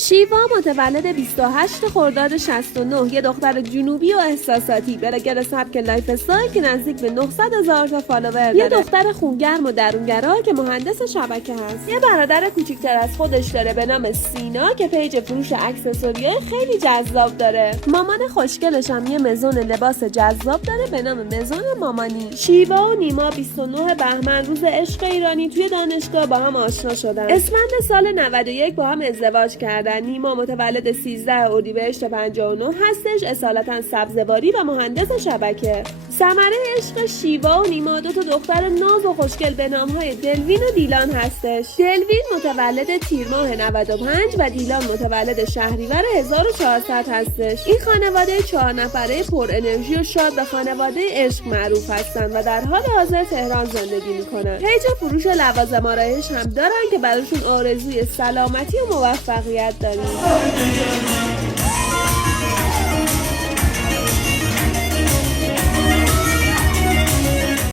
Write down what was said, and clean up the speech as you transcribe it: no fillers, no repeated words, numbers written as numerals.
شیوا متولد 28 خرداد 69 یه دختر جنوبی و احساساتی بلاگر سبک لایف استایل که نزدیک به 900,000 تا فالوور داره. یه دختر خونگرم و درونگرا که مهندس شبکه هست. یه برادر کوچیک‌تر از خودش داره به نام سینا که پیج فروش اکسسوریای خیلی جذاب داره. مامان خوشگلش هم یه مزون لباس جذاب داره به نام مزون مامانی. شیوا و نیما 29 بهمن روز عشق ایرانی توی دانشگاه با هم آشنا شدن. اسفند سال 91 با هم ازدواج کردن. نیما متولد 13 اردیبهشت 59 هستش، اصالتا سبزواری و مهندس شبکه. ثمره عشق شیوا و نیما دو تا دختر ناز و خوشگل به نام‌های دلوین و دیلان هستش. دلوین متولد تیر ماه 95 و دیلان متولد شهریور 1400 هستش. این خانواده 4 نفره پر انرژی و شاد به خانواده عشق معروف هستن و در حال حاضر تهران زندگی میکنن. پیج فروش لوازم آرایش هم دارن که براشون آرزوی سلامتی و موفقیت داریم.